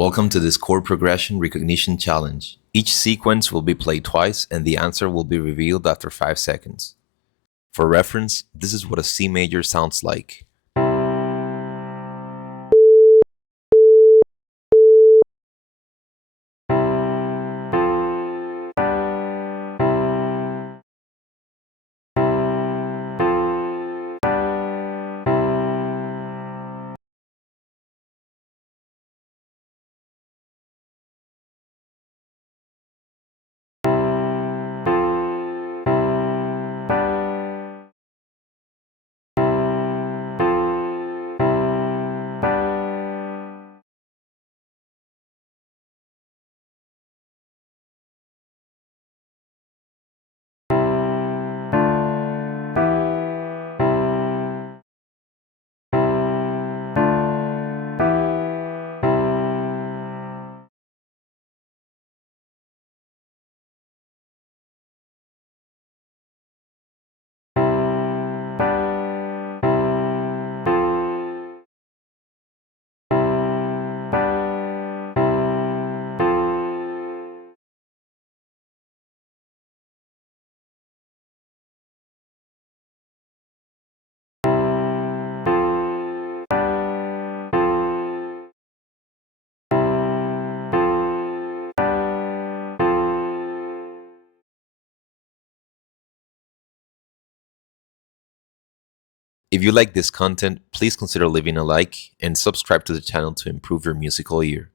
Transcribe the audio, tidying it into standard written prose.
Welcome to this chord progression recognition challenge. Each sequence will be played twice and the answer will be revealed after 5 seconds. For reference, this is what a C major sounds like. If you like this content, please consider leaving a like and subscribe to the channel to improve your musical ear.